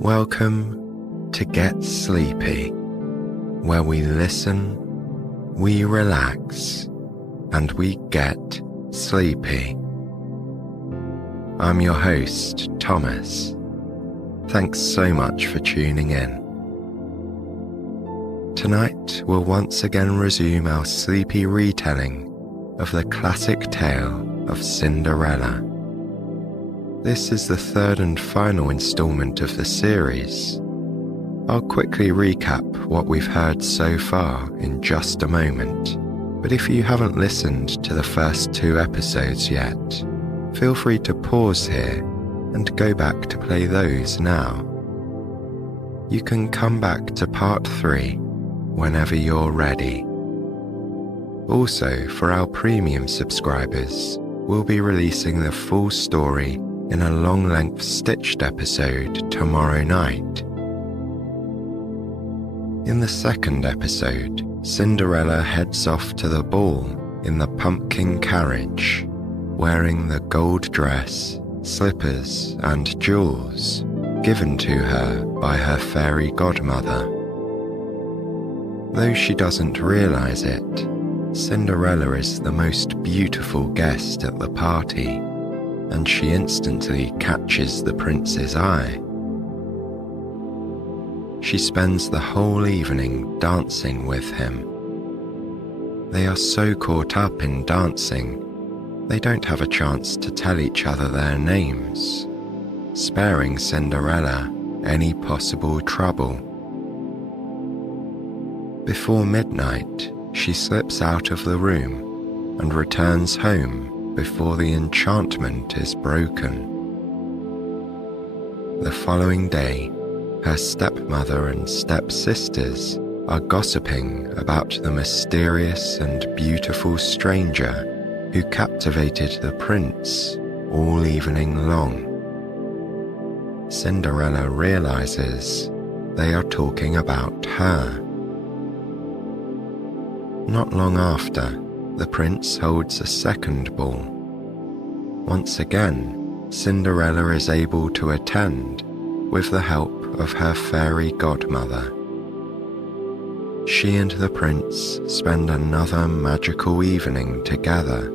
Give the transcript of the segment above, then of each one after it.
Welcome to Get Sleepy, where we listen, we relax, and we get sleepy. I'm your host, Thomas. Thanks so much for tuning in. Tonight we'll once again resume our sleepy retelling of the classic tale of Cinderella. This is the third and final installment of the series. I'll quickly recap what we've heard so far in just a moment, but if you haven't listened to the first 2 episodes yet, feel free to pause here and go back to play those now. You can come back to part 3 whenever you're ready. Also, for our premium subscribers, we'll be releasing the full story in a long-length stitched episode tomorrow night. In the second episode, Cinderella heads off to the ball in the pumpkin carriage, wearing the gold dress, slippers, and jewels given to her by her fairy godmother. Though she doesn't realize it, Cinderella is the most beautiful guest at the party, and she instantly catches the prince's eye. She spends the whole evening dancing with him. They are so caught up in dancing, they don't have a chance to tell each other their names, sparing Cinderella any possible trouble. Before midnight, she slips out of the room and returns home before the enchantment is broken. The following day, her stepmother and stepsisters are gossiping about the mysterious and beautiful stranger who captivated the prince all evening long. Cinderella realizes they are talking about her. Not long after, the prince holds a second ball. Once again, Cinderella is able to attend with the help of her fairy godmother. She and the prince spend another magical evening together,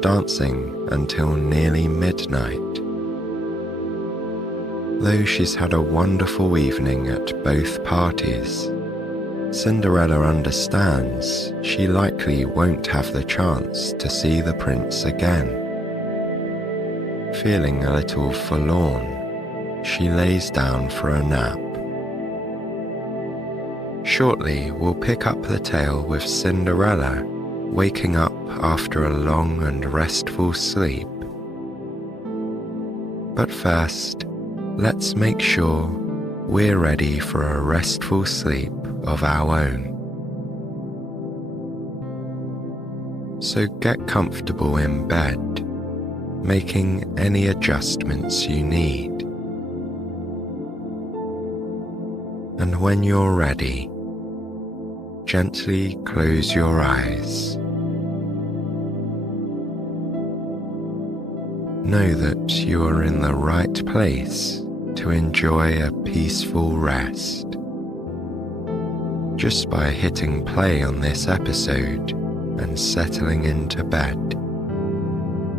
dancing until nearly midnight. Though she's had a wonderful evening at both parties, Cinderella understands she likely won't have the chance to see the prince again. Feeling a little forlorn, she lays down for a nap. Shortly, we'll pick up the tale with Cinderella waking up after a long and restful sleep. But first, let's make sure we're ready for a restful sleep of our own. So get comfortable in bed, making any adjustments you need. And when you're ready, gently close your eyes. Know that you are in the right place to enjoy a peaceful rest. Just by hitting play on this episode and settling into bed,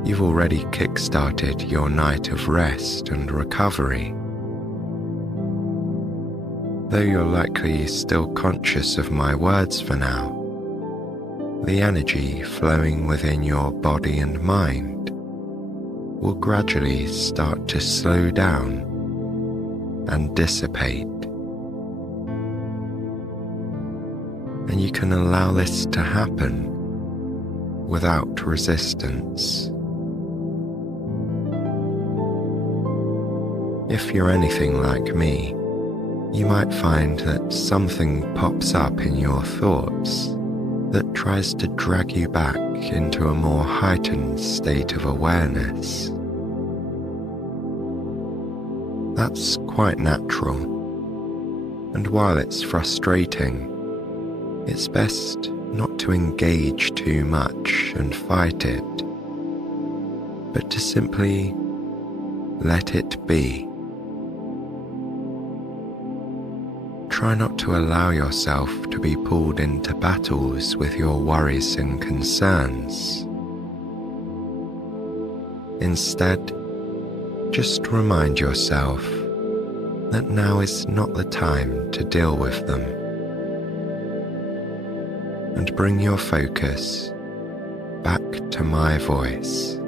you've already kick-started your night of rest and recovery. Though you're likely still conscious of my words for now, the energy flowing within your body and mind will gradually start to slow down and dissipate. And you can allow this to happen without resistance. If you're anything like me, you might find that something pops up in your thoughts that tries to drag you back into a more heightened state of awareness. That's quite natural, and while it's frustrating, it's best not to engage too much and fight it, but to simply let it be. Try not to allow yourself to be pulled into battles with your worries and concerns. Instead, just remind yourself that now is not the time to deal with them, and bring your focus back to my voice.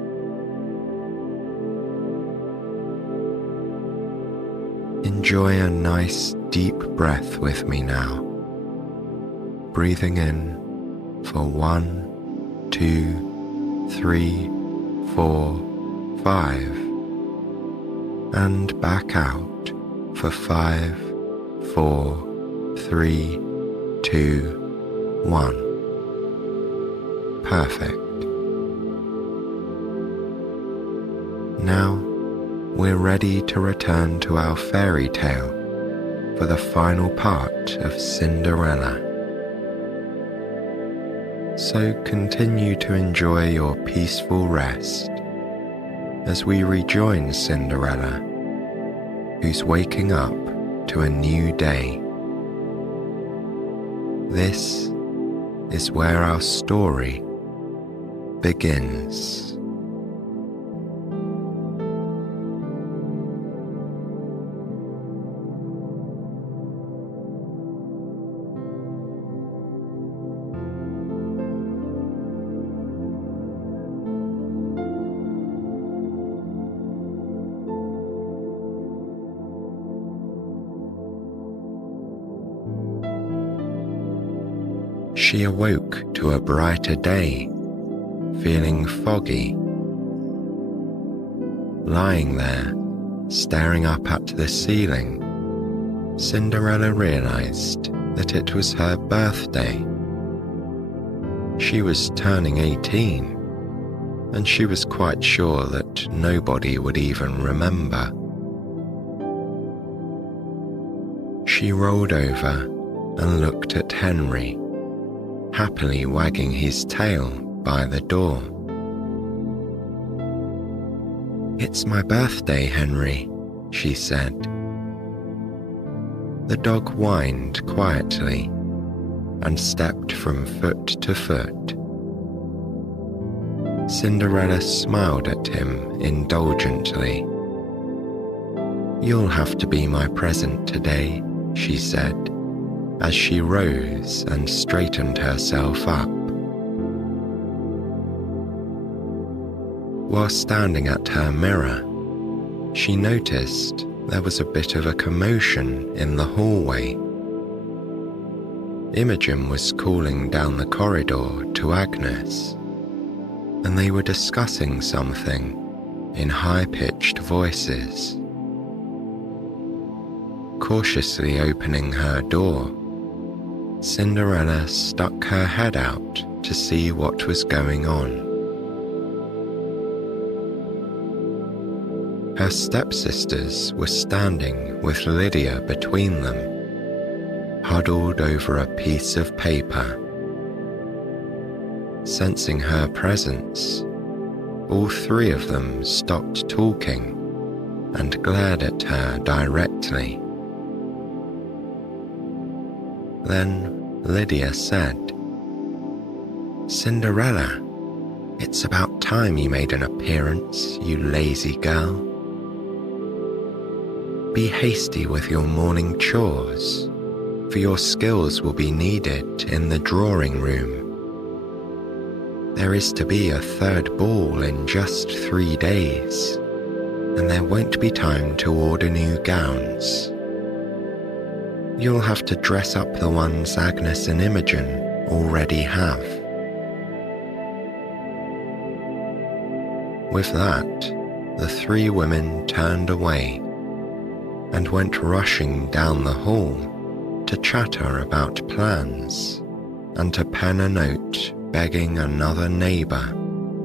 Enjoy a nice deep breath with me now, breathing in for 1, 2, 3, 4, 5, and back out for 5, 4, 3, 2, 1. Perfect. Now we're ready to return to our fairy tale for the final part of Cinderella. So continue to enjoy your peaceful rest as we rejoin Cinderella, who's waking up to a new day. This is where our story begins. She awoke to a brighter day, feeling foggy. Lying there, staring up at the ceiling, Cinderella realized that it was her birthday. She was turning 18, and she was quite sure that nobody would even remember. She rolled over and looked at Henry, happily wagging his tail by the door. "It's my birthday, Henry," she said. The dog whined quietly and stepped from foot to foot. Cinderella smiled at him indulgently. "You'll have to be my present today," she said, as she rose and straightened herself up. While standing at her mirror, she noticed there was a bit of a commotion in the hallway. Imogen was calling down the corridor to Agnes, and they were discussing something in high-pitched voices. Cautiously opening her door, Cinderella stuck her head out to see what was going on. Her stepsisters were standing with Lydia between them, huddled over a piece of paper. Sensing her presence, all three of them stopped talking and glared at her directly. Then Lydia said, "Cinderella, it's about time you made an appearance, you lazy girl. Be hasty with your morning chores, for your skills will be needed in the drawing room. There is to be a third ball in just 3 days, and there won't be time to order new gowns. You'll have to dress up the ones Agnes and Imogen already have." With that, the three women turned away and went rushing down the hall to chatter about plans and to pen a note begging another neighbour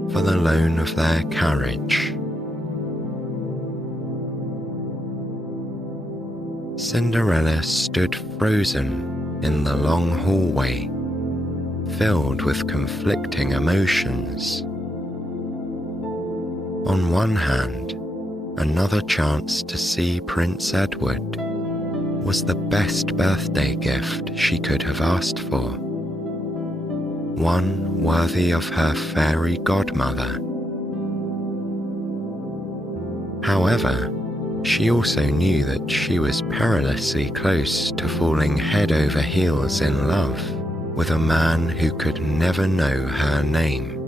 for the loan of their carriage. Cinderella stood frozen in the long hallway, filled with conflicting emotions. On one hand, another chance to see Prince Edward, was the best birthday gift she could have asked for, one worthy of her fairy godmother. However, she also knew that she was perilously close to falling head over heels in love with a man who could never know her name.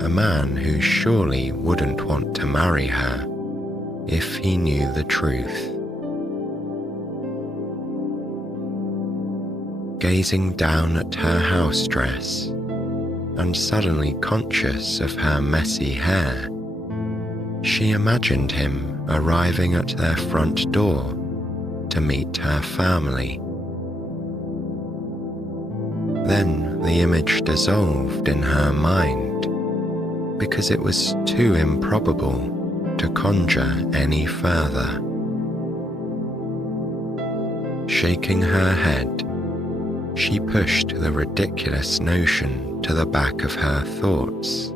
A man who surely wouldn't want to marry her if he knew the truth. Gazing down at her house dress and suddenly conscious of her messy hair, she imagined him arriving at their front door to meet her family. Then the image dissolved in her mind because it was too improbable to conjure any further. Shaking her head, she pushed the ridiculous notion to the back of her thoughts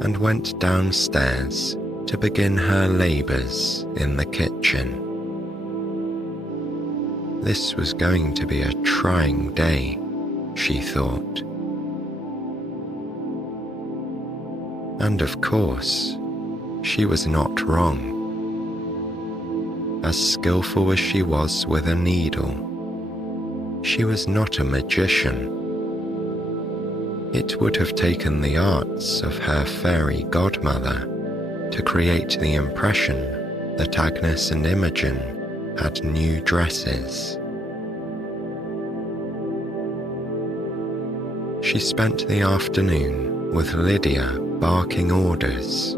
and went downstairs to begin her labours in the kitchen. This was going to be a trying day, she thought. And of course, she was not wrong. As skillful as she was with a needle, she was not a magician. It would have taken the arts of her fairy godmother to create the impression that Agnes and Imogen had new dresses. She spent the afternoon with Lydia barking orders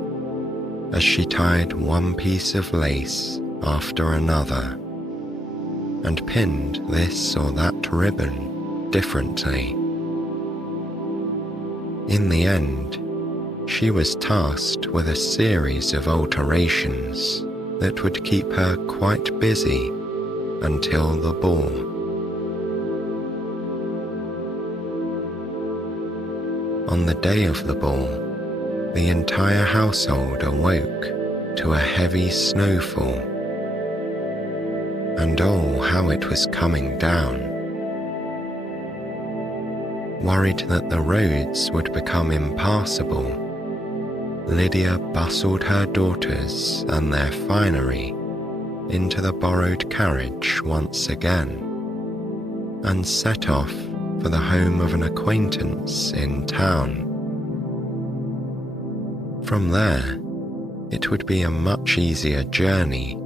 as she tied one piece of lace after another and pinned this or that ribbon differently. In the end, she was tasked with a series of alterations that would keep her quite busy until the ball. On the day of the ball, the entire household awoke to a heavy snowfall. And oh, how it was coming down. Worried that the roads would become impassable, Lydia bustled her daughters and their finery into the borrowed carriage once again and set off for the home of an acquaintance in town. From there, it would be a much easier journey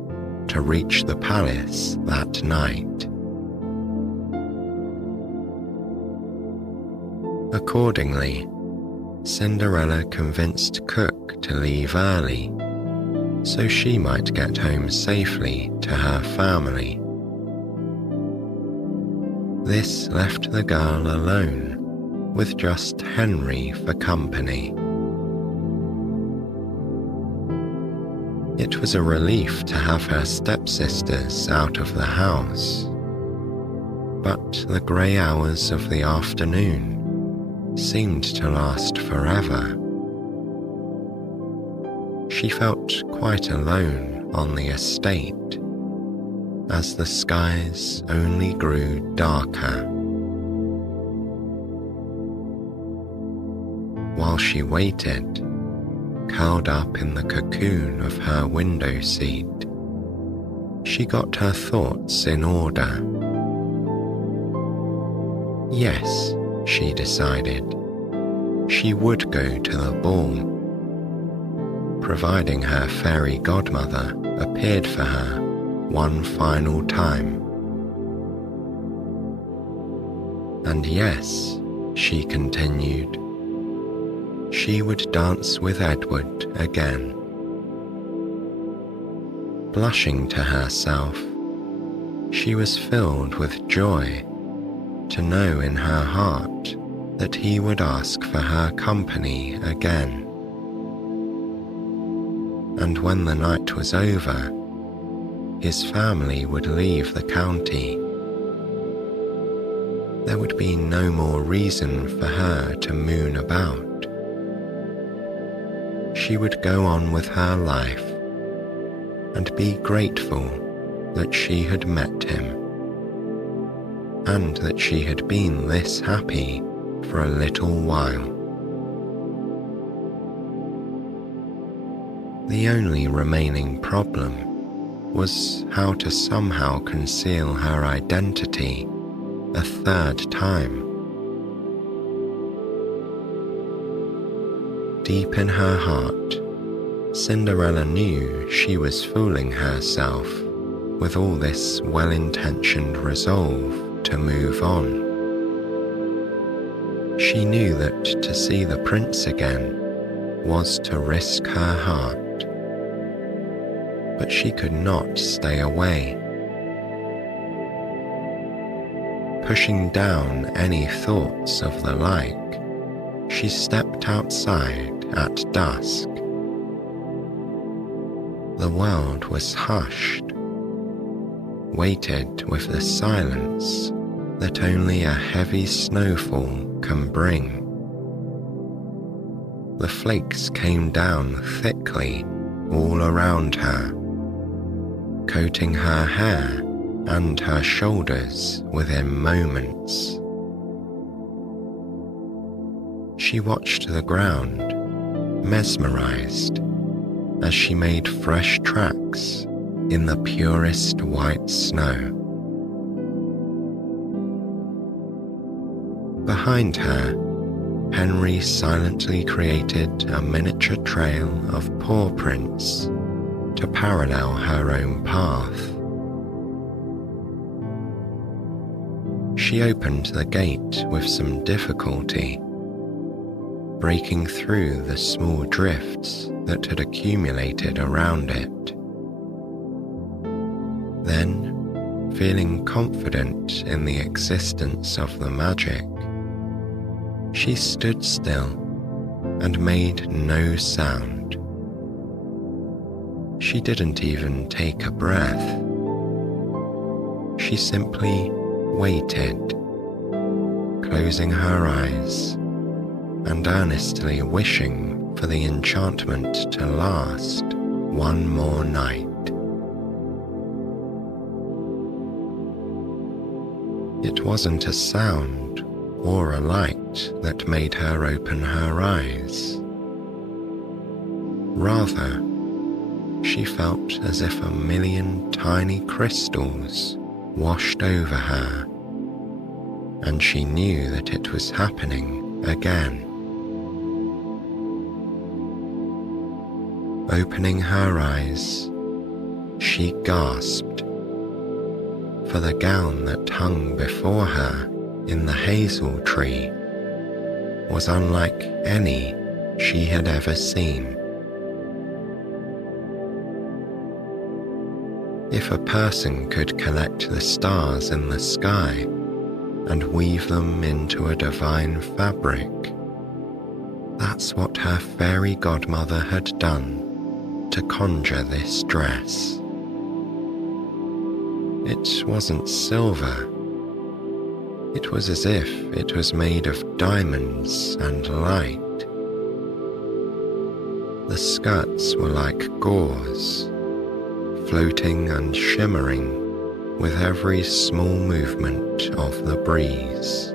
to reach the palace that night. Accordingly, Cinderella convinced Cook to leave early so she might get home safely to her family. This left the girl alone with just Henry for company. It was a relief to have her stepsisters out of the house, but the grey hours of the afternoon seemed to last forever. She felt quite alone on the estate as the skies only grew darker. While she waited, curled up in the cocoon of her window seat, she got her thoughts in order. Yes, she decided, she would go to the ball, providing her fairy godmother appeared for her one final time. And yes, she continued, she would dance with Edward again. Blushing to herself, she was filled with joy to know in her heart that he would ask for her company again. And when the night was over, his family would leave the county. There would be no more reason for her to moon about. She would go on with her life and be grateful that she had met him, and that she had been this happy for a little while. The only remaining problem was how to somehow conceal her identity a third time. Deep in her heart, Cinderella knew she was fooling herself with all this well-intentioned resolve to move on. She knew that to see the prince again was to risk her heart, but she could not stay away. Pushing down any thoughts of the like, she stepped outside at dusk. The world was hushed, weighted with the silence that only a heavy snowfall can bring. The flakes came down thickly all around her, coating her hair and her shoulders within moments. She watched the ground, mesmerized, as she made fresh tracks in the purest white snow. Behind her, Henry silently created a miniature trail of paw prints to parallel her own path. She opened the gate with some difficulty, breaking through the small drifts that had accumulated around it. Then, feeling confident in the existence of the magic, she stood still and made no sound. She didn't even take a breath. She simply waited, closing her eyes and earnestly wishing for the enchantment to last one more night. It wasn't a sound or a light that made her open her eyes. Rather, she felt as if a million tiny crystals washed over her, and she knew that it was happening again. Opening her eyes, she gasped, for the gown that hung before her in the hazel tree was unlike any she had ever seen. If a person could collect the stars in the sky and weave them into a divine fabric, that's what her fairy godmother had done to conjure this dress. It wasn't silver. It was as if it was made of diamonds and light. The skirts were like gauze, floating and shimmering with every small movement of the breeze.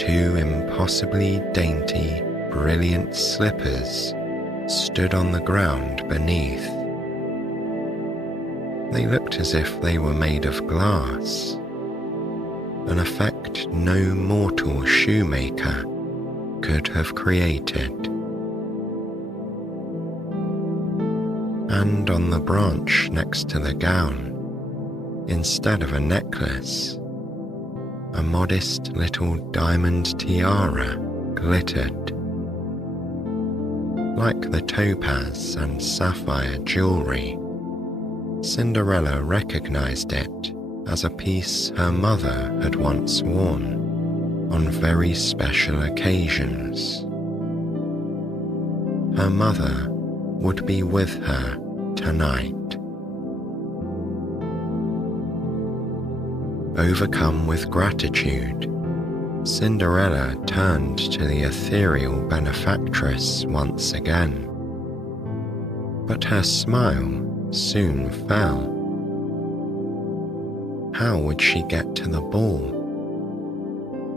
Two impossibly dainty, brilliant slippers stood on the ground beneath. They looked as if they were made of glass, an effect no mortal shoemaker could have created. And on the branch next to the gown, instead of a necklace, a modest little diamond tiara glittered. Like the topaz and sapphire jewelry, Cinderella recognized it as a piece her mother had once worn on very special occasions. Her mother would be with her tonight. Overcome with gratitude, Cinderella turned to the ethereal benefactress once again. but her smile soon fell. How would she get to the ball?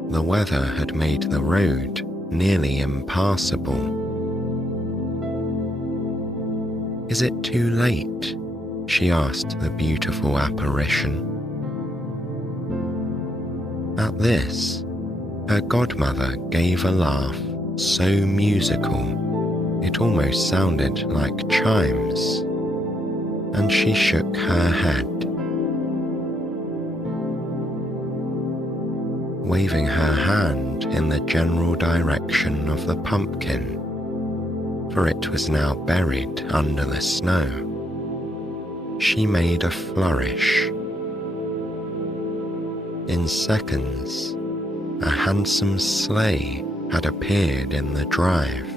The weather had made the road nearly impassable. "Is it too late?" she asked the beautiful apparition. At this, her godmother gave a laugh so musical it almost sounded like chimes, and she shook her head. Waving her hand in the general direction of the pumpkin, for it was now buried under the snow, she made a flourish. In seconds, a handsome sleigh had appeared in the drive.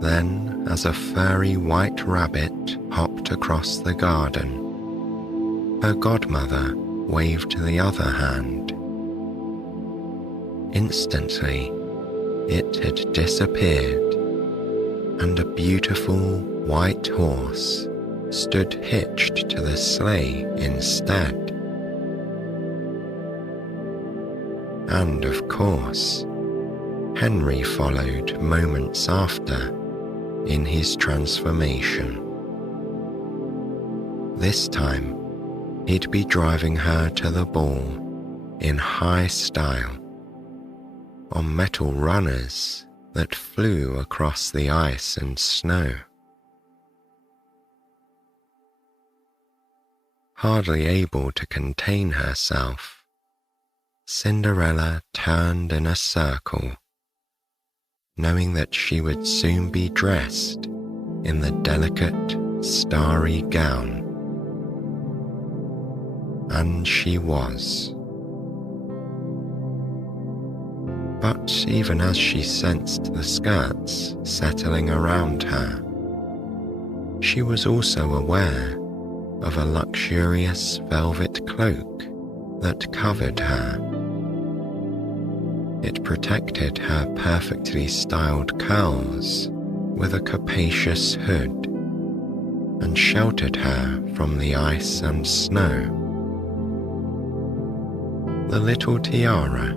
Then, as a furry white rabbit hopped across the garden, her godmother waved the other hand. Instantly, it had disappeared, and a beautiful white horse stood hitched to the sleigh instead. And of course, Henry followed moments after in his transformation. This time, he'd be driving her to the ball in high style, on metal runners that flew across the ice and snow. Hardly able to contain herself, Cinderella turned in a circle, knowing that she would soon be dressed in the delicate, starry gown. And she was. But even as she sensed the skirts settling around her, she was also aware of a luxurious velvet cloak that covered her. It protected her perfectly styled curls with a capacious hood and sheltered her from the ice and snow. The little tiara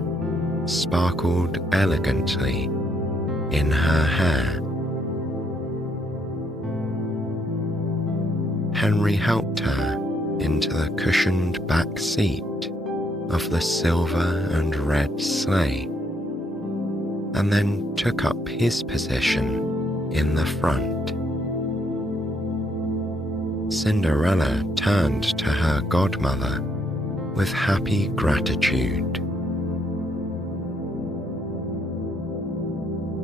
sparkled elegantly in her hair. Henry helped her into the cushioned back seat of the silver and red sleigh, and then took up his position in the front. Cinderella turned to her godmother with happy gratitude.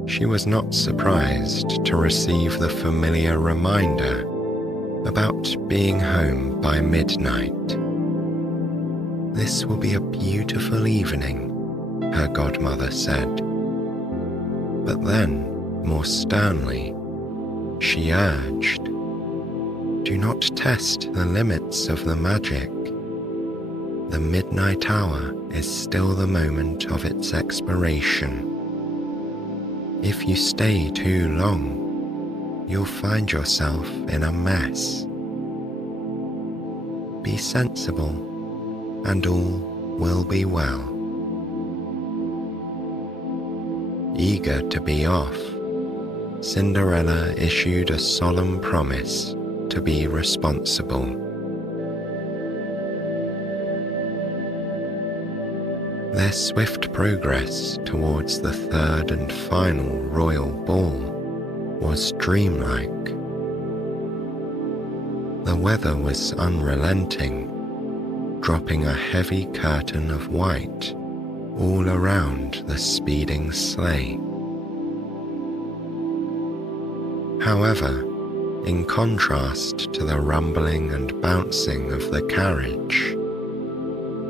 She was not surprised to receive the familiar reminder about being home by midnight. "This will be a beautiful evening," her godmother said. But then, more sternly, she urged, "Do not test the limits of the magic. The midnight hour is still the moment of its expiration. If you stay too long, you'll find yourself in a mess. Be sensible, and all will be well." Eager to be off, Cinderella issued a solemn promise to be responsible. Their swift progress towards the third and final royal ball was dreamlike. The weather was unrelenting, dropping a heavy curtain of white all around the speeding sleigh. However, in contrast to the rumbling and bouncing of the carriage,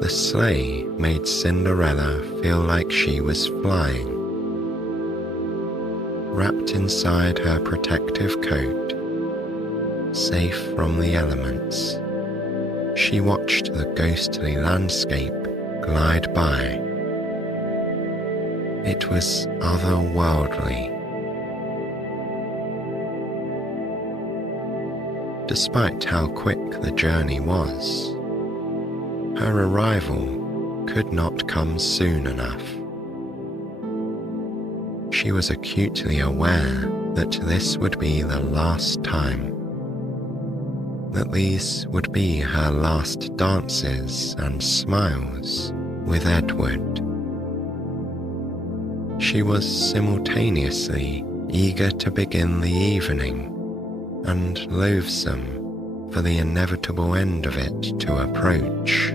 the sleigh made Cinderella feel like she was flying. Wrapped inside her protective coat, safe from the elements, she watched the ghostly landscape glide by. It was otherworldly. Despite how quick the journey was, her arrival could not come soon enough. She was acutely aware that this would be the last time, that these would be her last dances and smiles with Edward. She was simultaneously eager to begin the evening and loathsome for the inevitable end of it to approach.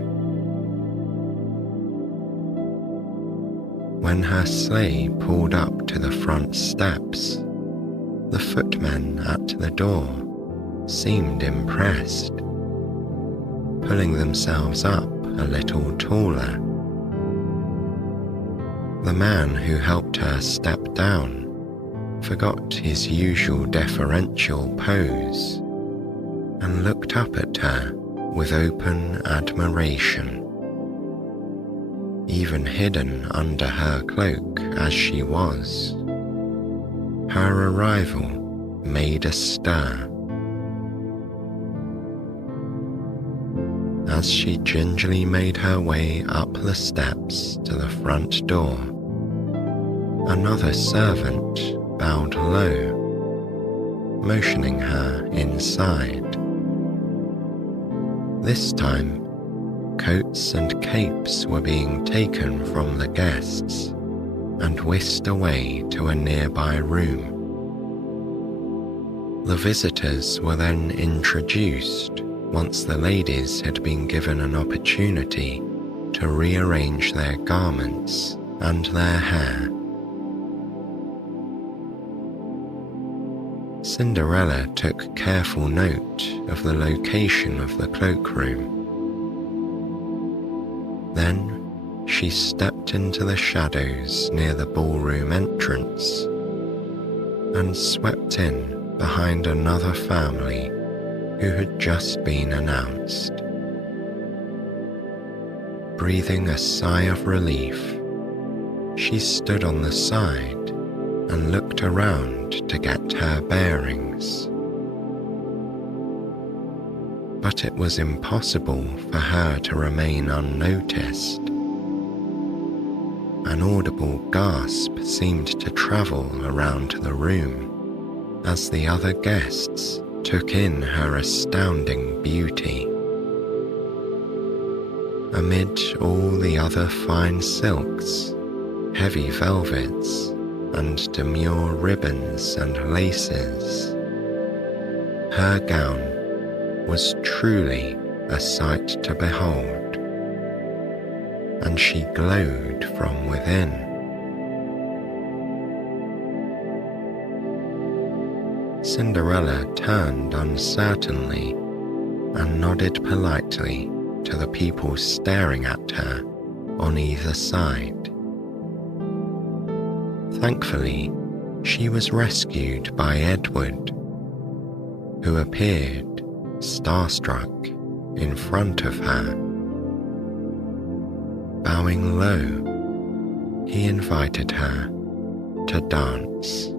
When her sleigh pulled up to the front steps, the footmen at the door seemed impressed, pulling themselves up a little taller. The man who helped her step down forgot his usual deferential pose and looked up at her with open admiration. Even hidden under her cloak as she was, her arrival made a stir. As she gingerly made her way up the steps to the front door, another servant bowed low, motioning her inside. This time, coats and capes were being taken from the guests and whisked away to a nearby room. The visitors were then introduced once the ladies had been given an opportunity to rearrange their garments and their hair. Cinderella took careful note of the location of the cloakroom. Then she stepped into the shadows near the ballroom entrance and swept in behind another family who had just been announced. Breathing a sigh of relief, she stood on the side and looked around to get her bearings. But it was impossible for her to remain unnoticed. An audible gasp seemed to travel around the room as the other guests took in her astounding beauty. Amid all the other fine silks, heavy velvets, and demure ribbons and laces, her gown was truly a sight to behold, and she glowed from within. Cinderella turned uncertainly and nodded politely to the people staring at her on either side. Thankfully, she was rescued by Edward, who appeared starstruck in front of her. Bowing low, he invited her to dance.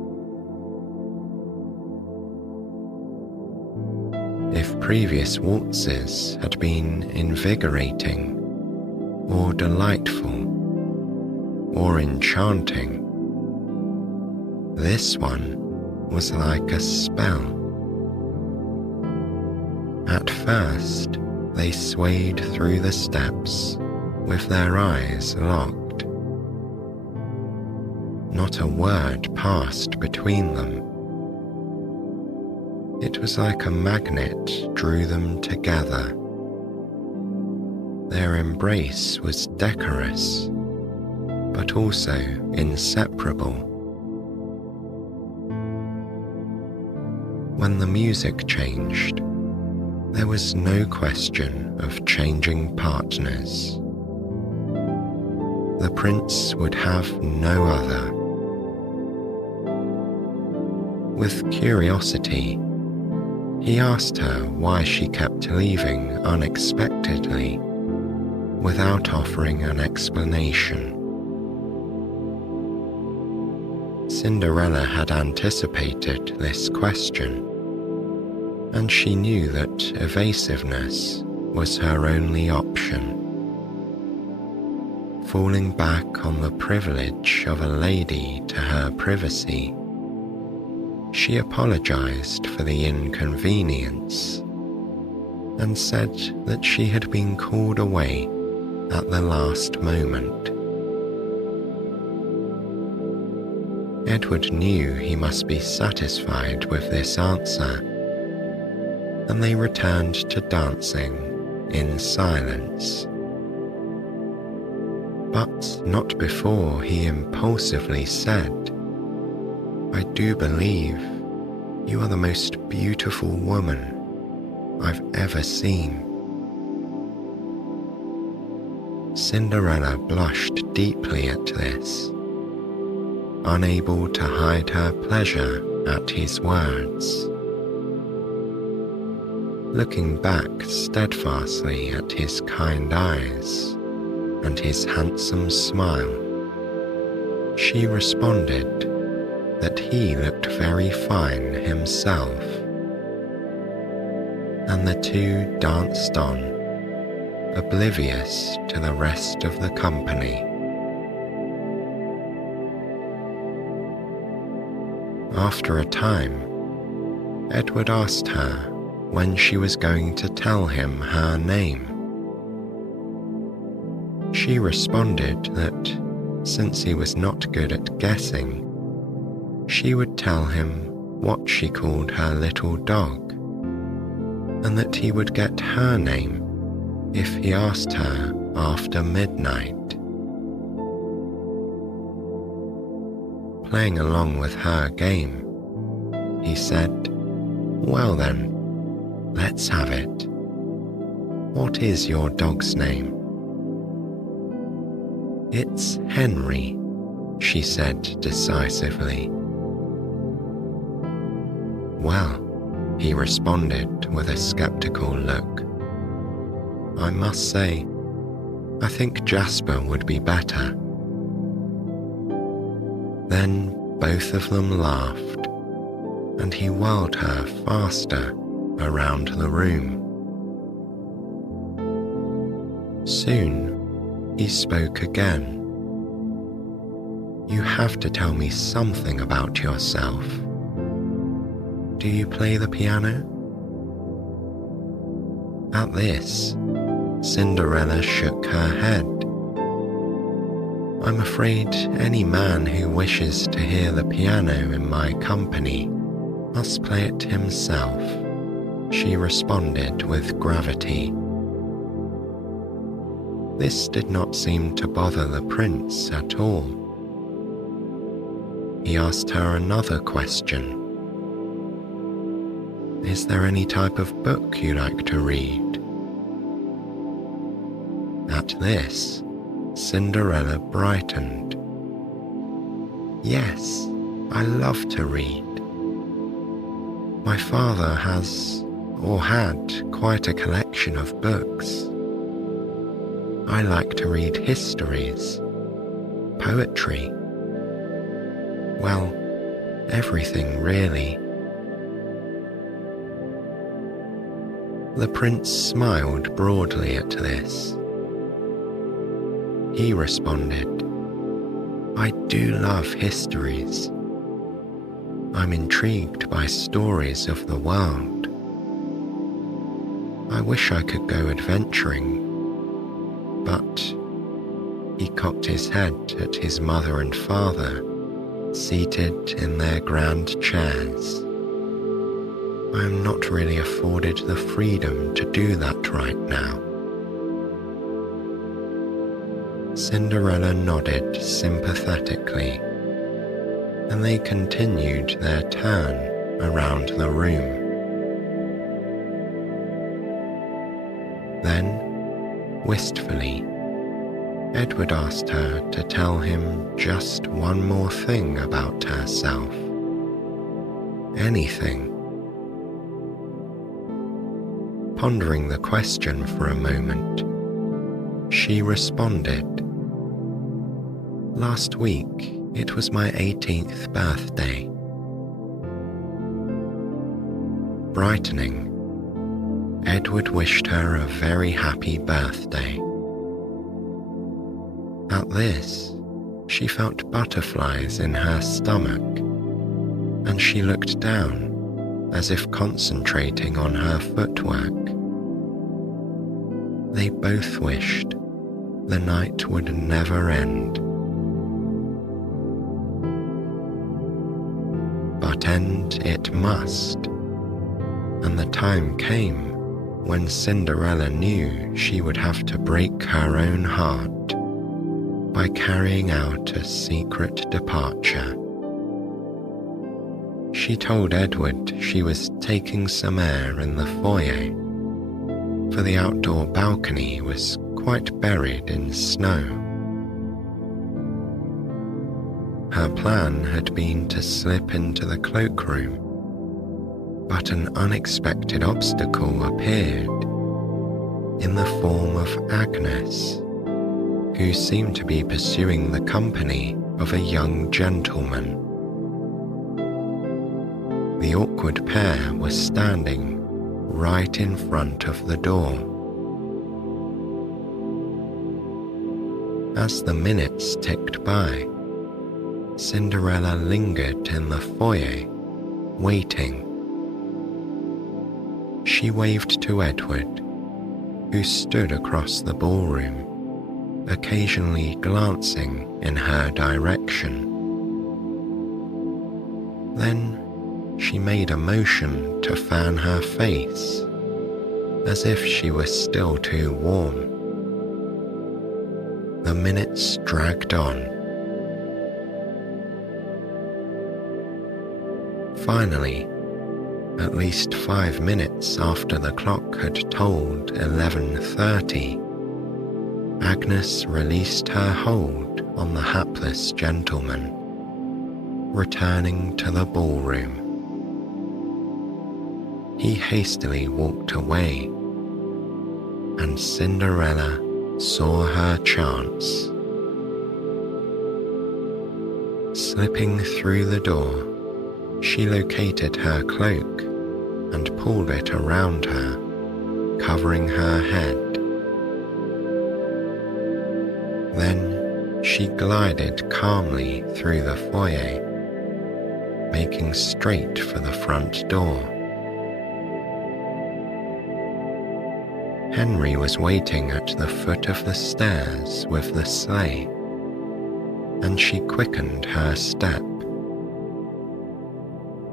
If previous waltzes had been invigorating, or delightful, or enchanting, this one was like a spell. At first, they swayed through the steps with their eyes locked. Not a word passed between them. It was like a magnet drew them together. Their embrace was decorous, but also inseparable. When the music changed, there was no question of changing partners. The prince would have no other. With curiosity, he asked her why she kept leaving unexpectedly, without offering an explanation. Cinderella had anticipated this question. and she knew that evasiveness was her only option. Falling back on the privilege of a lady to her privacy, she apologized for the inconvenience and said that she had been called away at the last moment. Edward knew he must be satisfied with this answer, and they returned to dancing in silence. But not before he impulsively said, "I do believe you are the most beautiful woman I've ever seen." Cinderella blushed deeply at this, unable to hide her pleasure at his words. Looking back steadfastly at his kind eyes and his handsome smile, she responded that he looked very fine himself, and the two danced on, oblivious to the rest of the company. After a time, Edward asked her when she was going to tell him her name. She responded that since he was not good at guessing, she would tell him what she called her little dog, and that he would get her name if he asked her after midnight. Playing along with her game, he said, "Well then, let's have it. What is your dog's name?" "It's Henry," she said decisively. "Well," he responded with a skeptical look, "I must say, I think Jasper would be better." Then both of them laughed, and he whirled her faster around the room. Soon, he spoke again. "You have to tell me something about yourself. Do you play the piano?" At this, Cinderella shook her head. "I'm afraid any man who wishes to hear the piano in my company must play it himself," she responded with gravity. This did not seem to bother the prince at all. He asked her another question. "Is there any type of book you like to read?" At this, Cinderella brightened. "Yes, I love to read. My father has, or had, quite a collection of books. I like to read histories, poetry, well, everything really." The prince smiled broadly at this. He responded, "I do love histories. I'm intrigued by stories of the world. I wish I could go adventuring, but..." He cocked his head at his mother and father, seated in their grand chairs. "I am not really afforded the freedom to do that right now." Cinderella nodded sympathetically, and they continued their turn around the room. Then, wistfully, Edward asked her to tell him just one more thing about herself. Anything. Pondering the question for a moment, she responded, "Last week it was my 18th birthday." brightening, Edward wished her a very happy birthday. At this, she felt butterflies in her stomach, and she looked down as if concentrating on her footwork. They both wished the night would never end. But end it must, and the time came when Cinderella knew she would have to break her own heart by carrying out a secret departure. She told Edward she was taking some air in the foyer, for the outdoor balcony was quite buried in snow. Her plan had been to slip into the cloakroom, but an unexpected obstacle appeared in the form of Agnes, who seemed to be pursuing the company of a young gentleman. The awkward pair was standing right in front of the door. As the minutes ticked by, Cinderella lingered in the foyer, waiting. She waved to Edward, who stood across the ballroom, occasionally glancing in her direction. Then she made a motion to fan her face, as if she was still too warm. The minutes dragged on. Finally, at least 5 minutes after the clock had tolled 11:30, Agnes released her hold on the hapless gentleman, returning to the ballroom. He hastily walked away, and Cinderella saw her chance. Slipping through the door, she located her cloak and pulled it around her, covering her head. Then she glided calmly through the foyer, making straight for the front door. Henry was waiting at the foot of the stairs with the sleigh, and she quickened her step.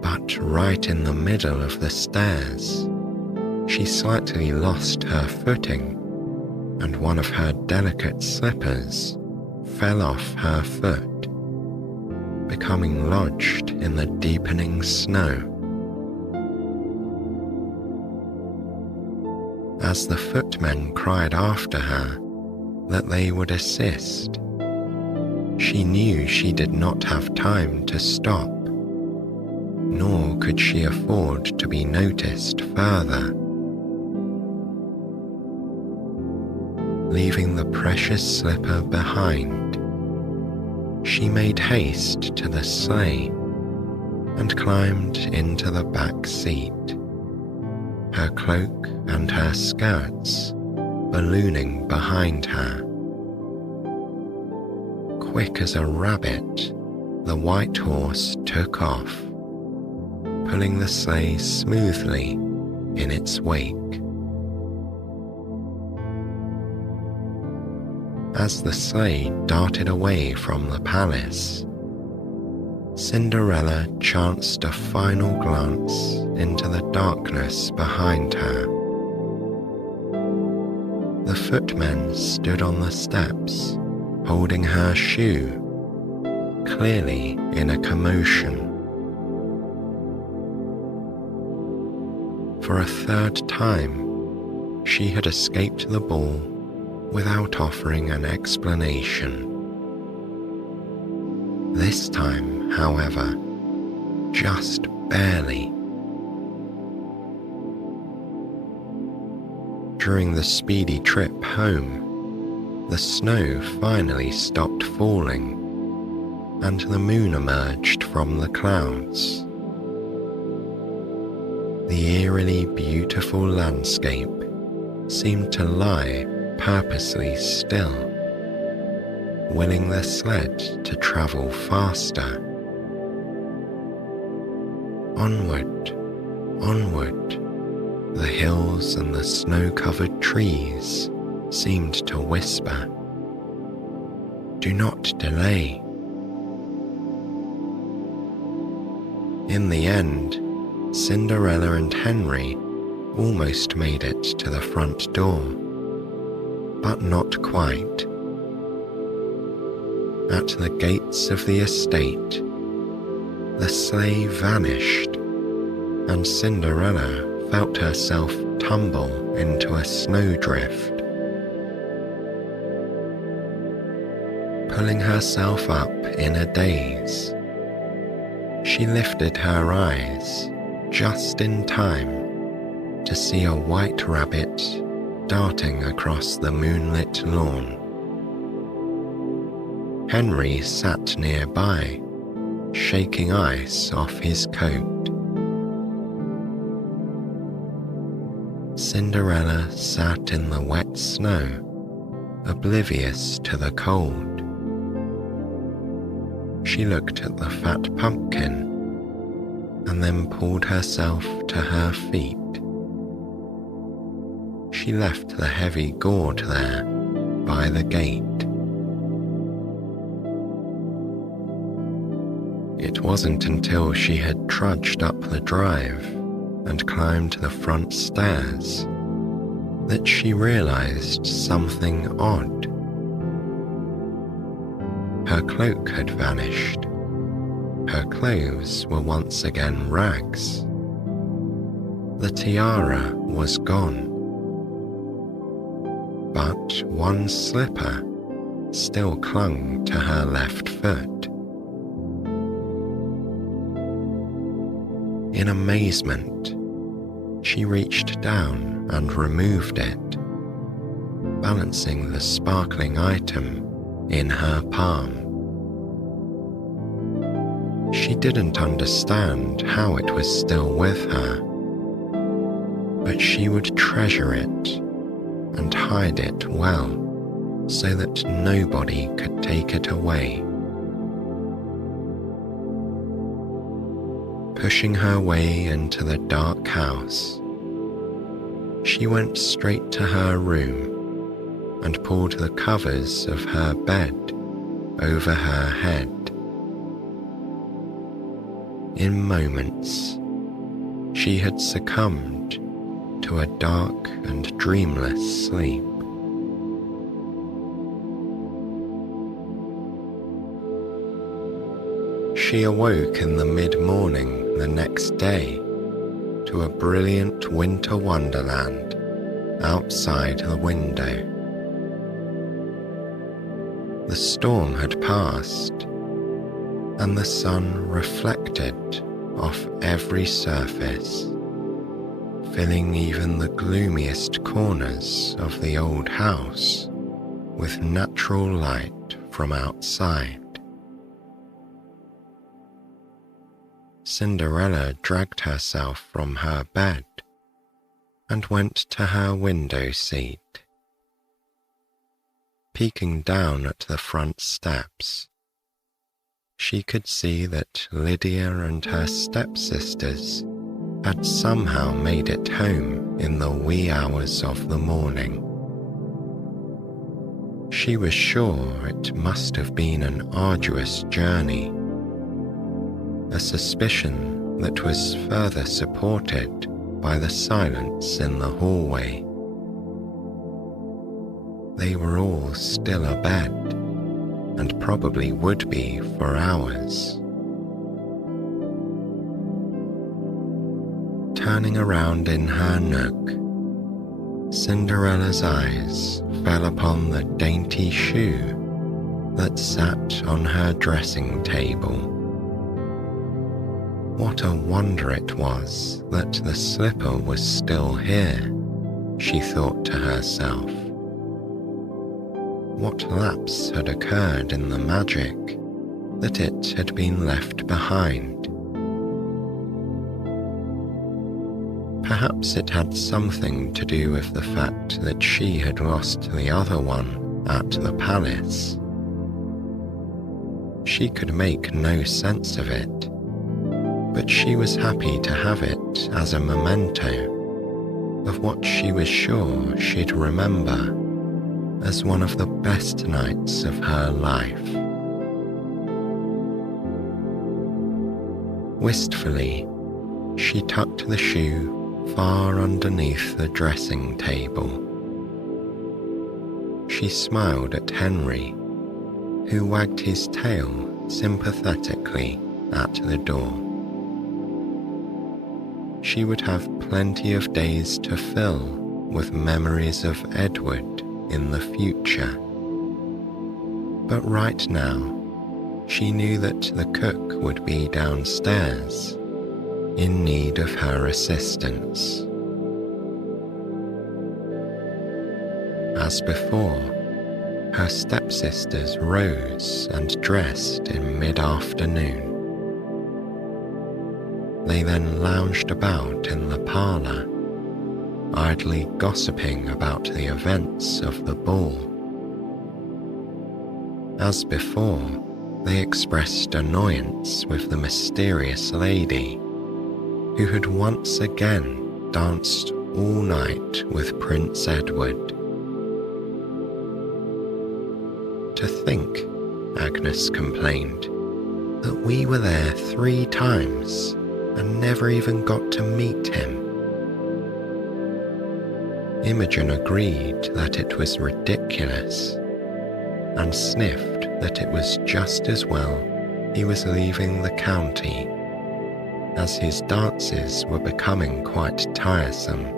But right in the middle of the stairs, she slightly lost her footing, and one of her delicate slippers fell off her foot, becoming lodged in the deepening snow. As the footmen cried after her that they would assist, she knew she did not have time to stop, nor could she afford to be noticed further. Leaving the precious slipper behind, she made haste to the sleigh and climbed into the back seat, her cloak and her skirts ballooning behind her. Quick as a rabbit, the white horse took off, pulling the sleigh smoothly in its wake. As the sleigh darted away from the palace, Cinderella chanced a final glance into the darkness behind her. The footmen stood on the steps, holding her shoe, clearly in a commotion. For a third time, she had escaped the ball without offering an explanation. This time, however, just barely. During the speedy trip home, the snow finally stopped falling, and the moon emerged from the clouds. The eerily beautiful landscape seemed to lie purposely still, willing the sled to travel faster. Onward, onward, the hills and the snow-covered trees seemed to whisper, "Do not delay." In the end, Cinderella and Henry almost made it to the front door, but not quite. At the gates of the estate, the sleigh vanished, and Cinderella felt herself tumble into a snowdrift. Pulling herself up in a daze, she lifted her eyes just in time to see a white rabbit darting across the moonlit lawn. Henry sat nearby, shaking ice off his coat. Cinderella sat in the wet snow, oblivious to the cold. She looked at the fat pumpkin and then pulled herself to her feet. She left the heavy gourd there by the gate. It wasn't until she had trudged up the drive and climbed the front stairs that she realized something odd. Her cloak had vanished. Her clothes were once again rags. The tiara was gone. But one slipper still clung to her left foot. In amazement, she reached down and removed it, balancing the sparkling item in her palm. She didn't understand how it was still with her, but she would treasure it and hide it well so that nobody could take it away. Pushing her way into the dark house, she went straight to her room and pulled the covers of her bed over her head. In moments, she had succumbed to a dark and dreamless sleep. She awoke in the mid-morning the next day to a brilliant winter wonderland outside the window. The storm had passed, and the sun reflected off every surface, filling even the gloomiest corners of the old house with natural light from outside. Cinderella dragged herself from her bed and went to her window seat. Peeking down at the front steps, she could see that Lydia and her stepsisters had somehow made it home in the wee hours of the morning. She was sure it must have been an arduous journey, a suspicion that was further supported by the silence in the hallway. They were all still abed, and probably would be for hours. Turning around in her nook, Cinderella's eyes fell upon the dainty shoe that sat on her dressing table. What a wonder it was that the slipper was still here, she thought to herself. What lapse had occurred in the magic that it had been left behind? Perhaps it had something to do with the fact that she had lost the other one at the palace. She could make no sense of it, but she was happy to have it as a memento of what she was sure she'd remember as one of the best nights of her life. Wistfully, she tucked the shoe far underneath the dressing table. She smiled at Henry, who wagged his tail sympathetically at the door. She would have plenty of days to fill with memories of Edward in the future. But right now, she knew that the cook would be downstairs in need of her assistance. As before, her stepsisters rose and dressed in mid-afternoon. They then lounged about in the parlour, idly gossiping about the events of the ball. As before, they expressed annoyance with the mysterious lady who had once again danced all night with Prince Edward. To think, Agnes complained, that we were there 3 times and never even got to meet him. Imogen agreed that it was ridiculous and sniffed that it was just as well he was leaving the county, as his dances were becoming quite tiresome.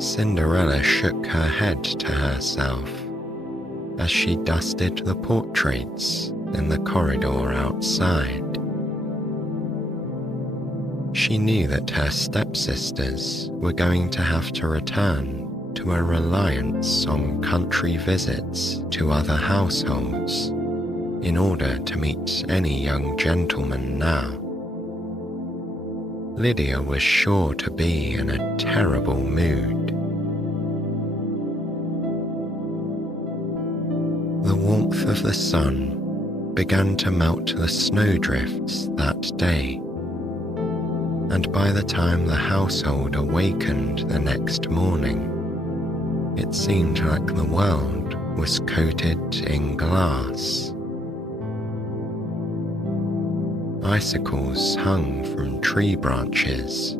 Cinderella shook her head to herself as she dusted the portraits in the corridor outside. She knew that her stepsisters were going to have to return to a reliance on country visits to other households in order to meet any young gentleman now. Lydia was sure to be in a terrible mood. The warmth of the sun began to melt the snowdrifts that day, and by the time the household awakened the next morning, it seemed like the world was coated in glass. Icicles hung from tree branches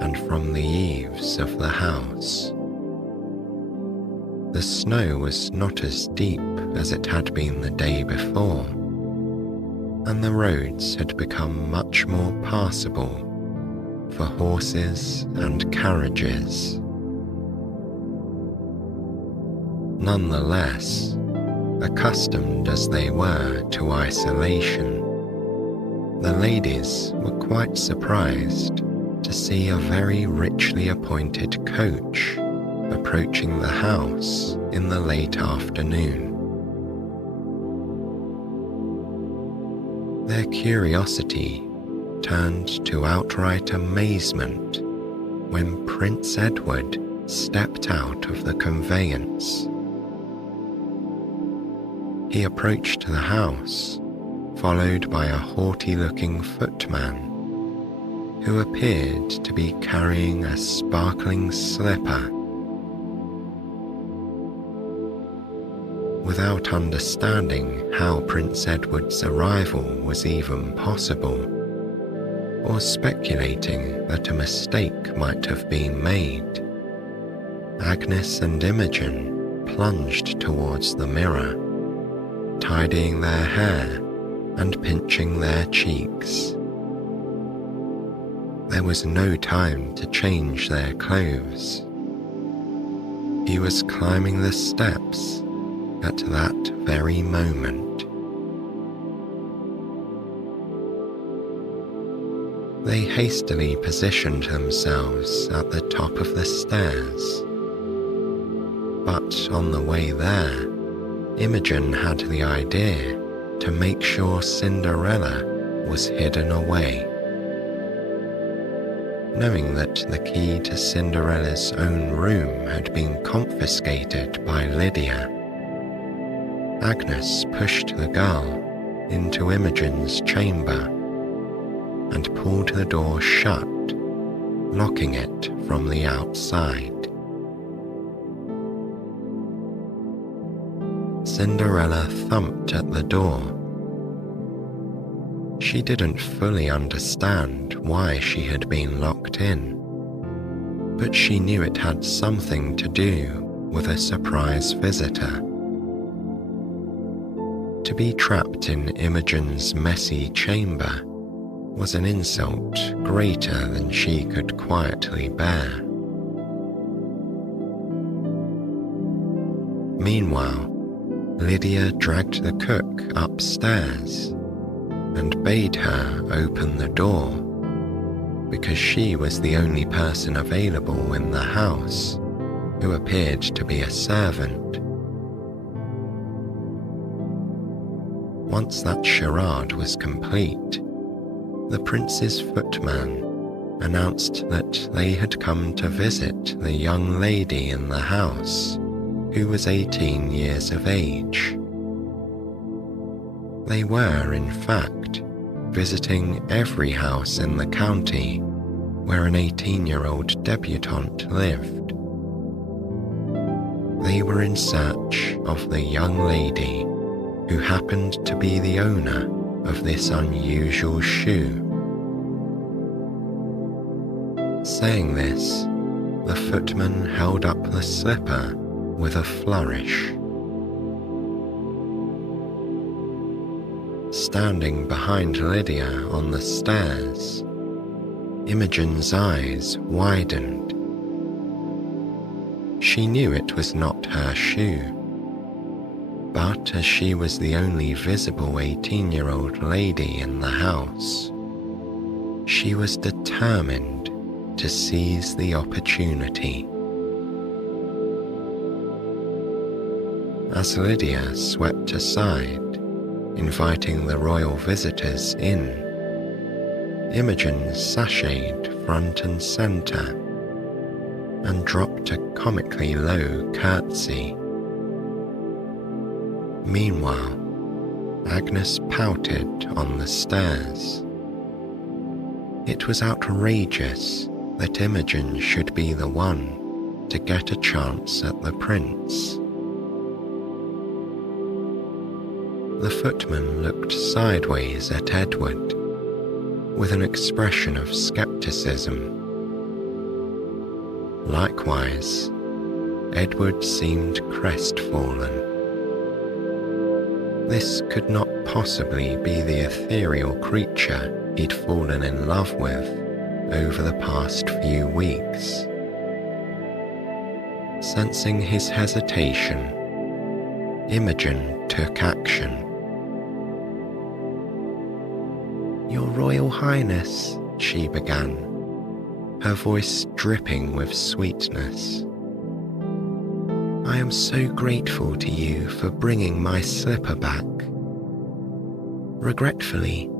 and from the eaves of the house. The snow was not as deep as it had been the day before, and the roads had become much more passable for horses and carriages. Nonetheless, accustomed as they were to isolation, the ladies were quite surprised to see a very richly appointed coach approaching the house in the late afternoon. Their curiosity turned to outright amazement when Prince Edward stepped out of the conveyance. He approached the house, followed by a haughty-looking footman who appeared to be carrying a sparkling slipper. Without understanding how Prince Edward's arrival was even possible, or speculating that a mistake might have been made, Agnes and Imogen plunged towards the mirror, tidying their hair and pinching their cheeks. There was no time to change their clothes. He was climbing the steps at that very moment. They hastily positioned themselves at the top of the stairs, but on the way there, Imogen had the idea to make sure Cinderella was hidden away knowing that the key to Cinderella's own room had been confiscated by Lydia. Agnes pushed the girl into Imogen's chamber and pulled the door shut, locking it from the outside. Cinderella thumped at the door. She didn't fully understand why she had been locked in, but she knew it had something to do with a surprise visitor. To be trapped in Imogen's messy chamber was an insult greater than she could quietly bear. Meanwhile, Lydia dragged the cook upstairs and bade her open the door because she was the only person available in the house who appeared to be a servant. Once that charade was complete, the prince's footman announced that they had come to visit the young lady in the house, who was 18 years of age. They were, in fact, visiting every house in the county where an 18-year-old debutante lived. They were in search of the young lady who happened to be the owner of this unusual shoe. Saying this, the footman held up the slipper with a flourish. Standing behind Lydia on the stairs, Imogen's eyes widened. She knew it was not her shoe, but as she was the only visible 18-year-old lady in the house, she was determined to seize the opportunity. As Lydia swept aside, inviting the royal visitors in, Imogen sashayed front and centre and dropped a comically low curtsy. Meanwhile, Agnes pouted on the stairs. It was outrageous that Imogen should be the one to get a chance at the prince. The footman looked sideways at Edward with an expression of skepticism. Likewise, Edward seemed crestfallen. This could not possibly be the ethereal creature he'd fallen in love with over the past few weeks. Sensing his hesitation, Imogen took action. "Your Royal Highness," she began, her voice dripping with sweetness. "I am so grateful to you for bringing my slipper back. Regretfully,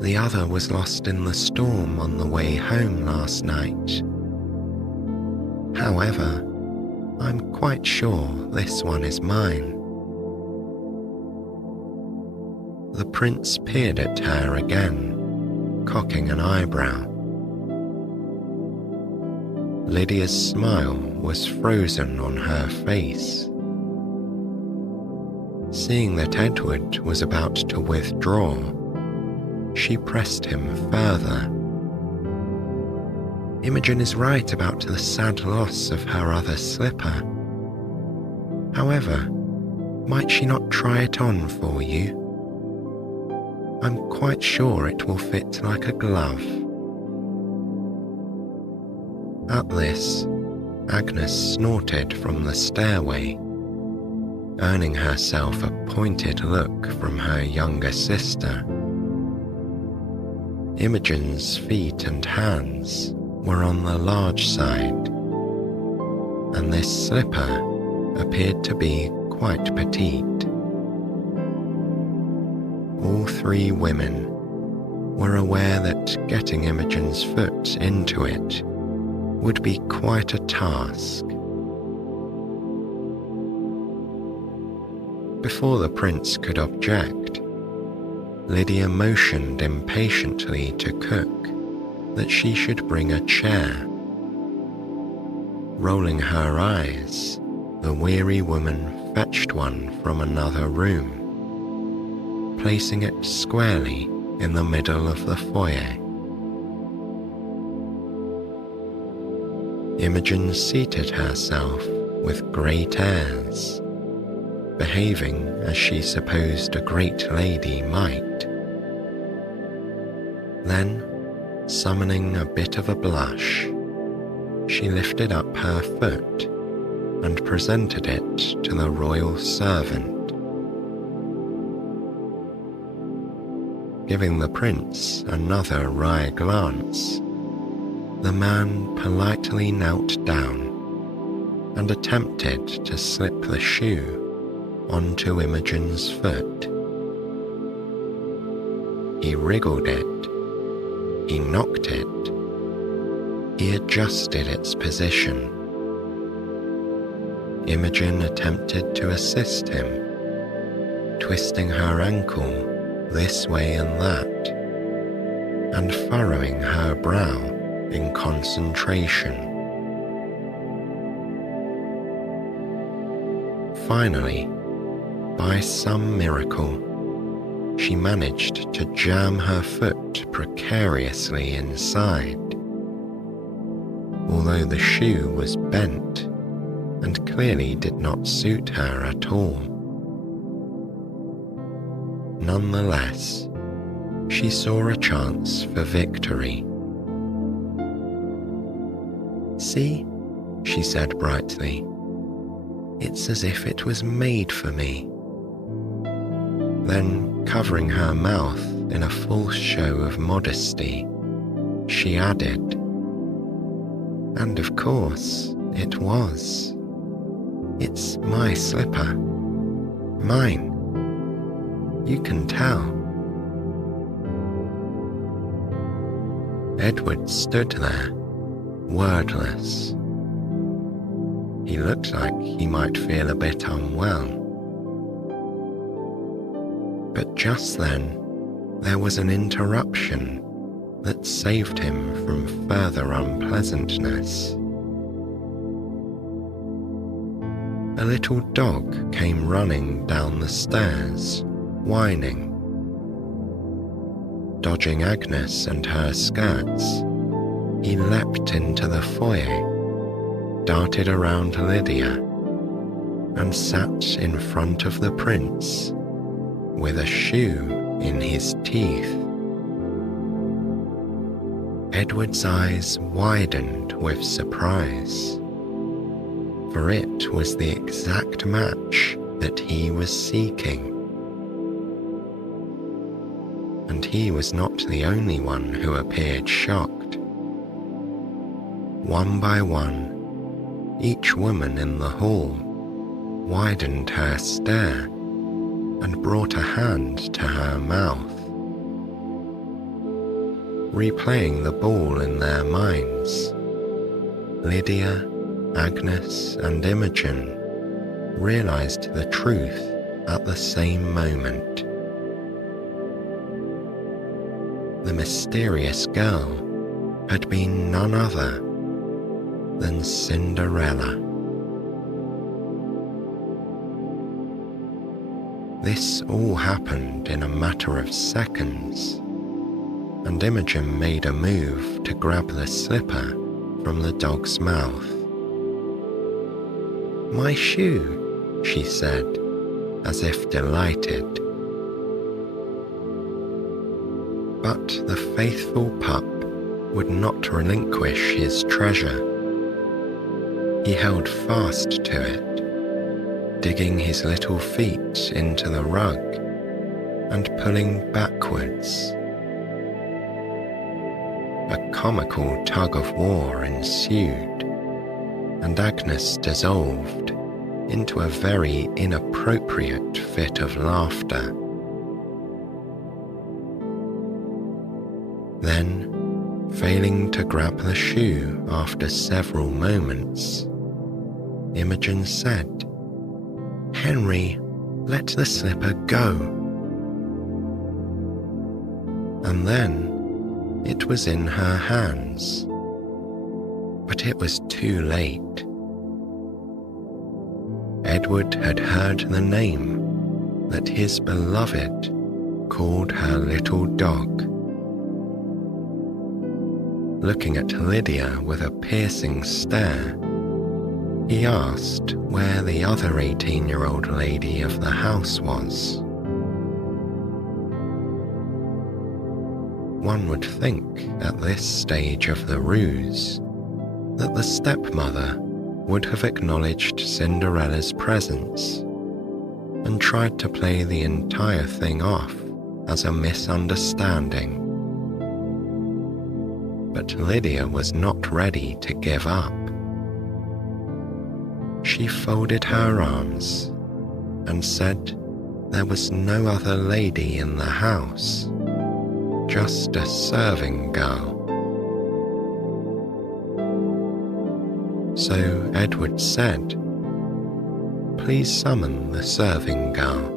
the other was lost in the storm on the way home last night. However, I'm quite sure this one is mine." The prince peered at her again, cocking an eyebrow. Lydia's smile was frozen on her face. Seeing that Edward was about to withdraw, she pressed him further. "Imogen is right about the sad loss of her other slipper. However, might she not try it on for you? I'm quite sure it will fit like a glove." At this, Agnes snorted from the stairway, earning herself a pointed look from her younger sister. Imogen's feet and hands were on the large side, and this slipper appeared to be quite petite. All three women were aware that getting Imogen's foot into it would be quite a task. Before the prince could object, Lydia motioned impatiently to Cook that she should bring a chair. Rolling her eyes, the weary woman fetched one from another room, placing it squarely in the middle of the foyer. Imogen seated herself with great airs, behaving as she supposed a great lady might. Then, summoning a bit of a blush, she lifted up her foot and presented it to the royal servant. Giving the prince another wry glance, the man politely knelt down and attempted to slip the shoe onto Imogen's foot. He wriggled it, he knocked it, he adjusted its position. Imogen attempted to assist him, twisting her ankle this way and that, and furrowing her brow in concentration. Finally, by some miracle, she managed to jam her foot precariously inside, although the shoe was bent and clearly did not suit her at all. Nonetheless, she saw a chance for victory. "See," she said brightly, "it's as if it was made for me." Then, covering her mouth in a false show of modesty, she added, "And of course, it was. It's my slipper. Mine. You can tell." Edward stood there, wordless. He looked like he might feel a bit unwell. But just then, there was an interruption that saved him from further unpleasantness. A little dog came running down the stairs, whining. Dodging Agnes and her skirts, he leapt into the foyer, darted around Lydia, and sat in front of the prince with a shoe in his teeth. Edward's eyes widened with surprise, for it was the exact match that he was seeking. And he was not the only one who appeared shocked. One by one, each woman in the hall widened her stare and brought a hand to her mouth. Replaying the ball in their minds, Lydia, Agnes, and Imogen realized the truth at the same moment. The mysterious girl had been none other than Cinderella. This all happened in a matter of seconds, and Imogen made a move to grab the slipper from the dog's mouth. "My shoe," she said, as if delighted. But the faithful pup would not relinquish his treasure. He held fast to it, digging his little feet into the rug and pulling backwards. A comical tug-of-war ensued, and Agnes dissolved into a very inappropriate fit of laughter. Then, failing to grab the shoe after several moments, Imogen said, "Henry, let the slipper go." And then it was in her hands, but it was too late. Edward had heard the name that his beloved called her little dog. Looking at Lydia with a piercing stare, he asked where the other 18-year-old lady of the house was. One would think at this stage of the ruse that the stepmother would have acknowledged Cinderella's presence and tried to play the entire thing off as a misunderstanding. But Lydia was not ready to give up. She folded her arms and said there was no other lady in the house, just a serving girl. So Edward said, "Please summon the serving girl."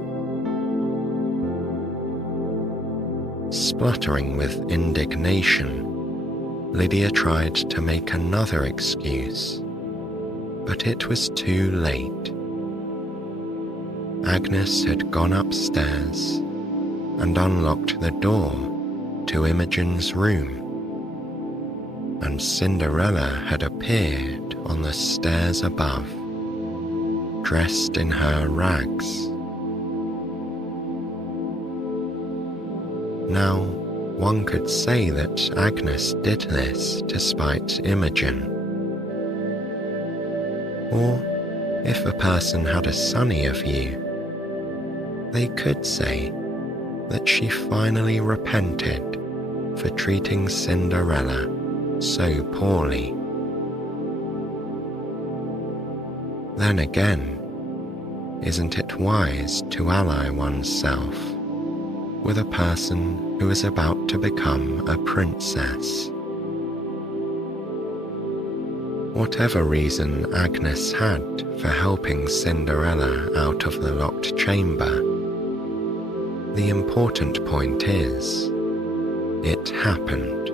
Spluttering with indignation, Lydia tried to make another excuse, but it was too late. Agnes had gone upstairs and unlocked the door to Imogen's room, and Cinderella had appeared on the stairs above, dressed in her rags. Now, one could say that Agnes did this to spite Imogen. Or, if a person had a sunnier view, they could say that she finally repented for treating Cinderella so poorly. Then again, isn't it wise to ally oneself with a person who is about to become a princess? Whatever reason Agnes had for helping Cinderella out of the locked chamber, the important point is, it happened.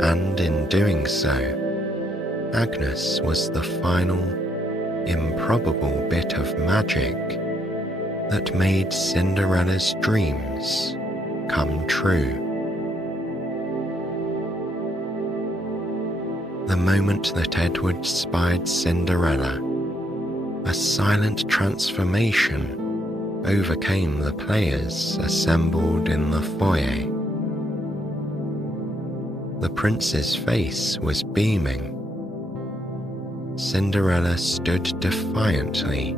And in doing so, Agnes was the final, improbable bit of magic that made Cinderella's dreams come true. The moment that Edward spied Cinderella, a silent transformation overcame the players assembled in the foyer. The prince's face was beaming. Cinderella stood defiantly,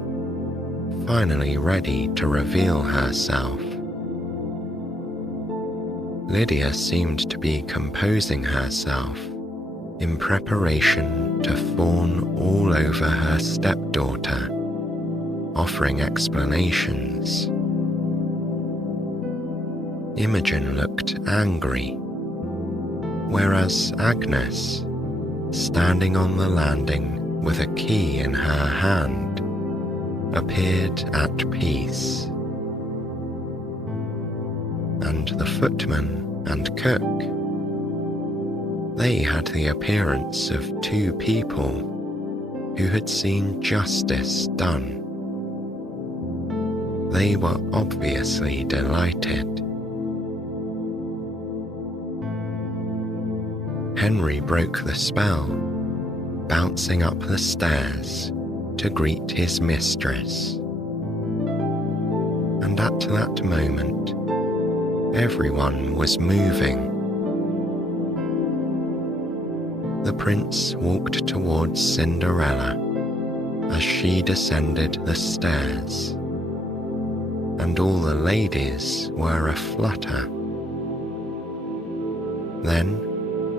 finally ready to reveal herself. Lydia seemed to be composing herself in preparation to fawn all over her stepdaughter, offering explanations. Imogen looked angry, whereas Agnes, standing on the landing with a key in her hand, appeared at peace. And the footman and cook, they had the appearance of two people who had seen justice done. They were obviously delighted. Henry broke the spell, bouncing up the stairs to greet his mistress. And at that moment, everyone was moving. The prince walked towards Cinderella as she descended the stairs, and all the ladies were aflutter. Then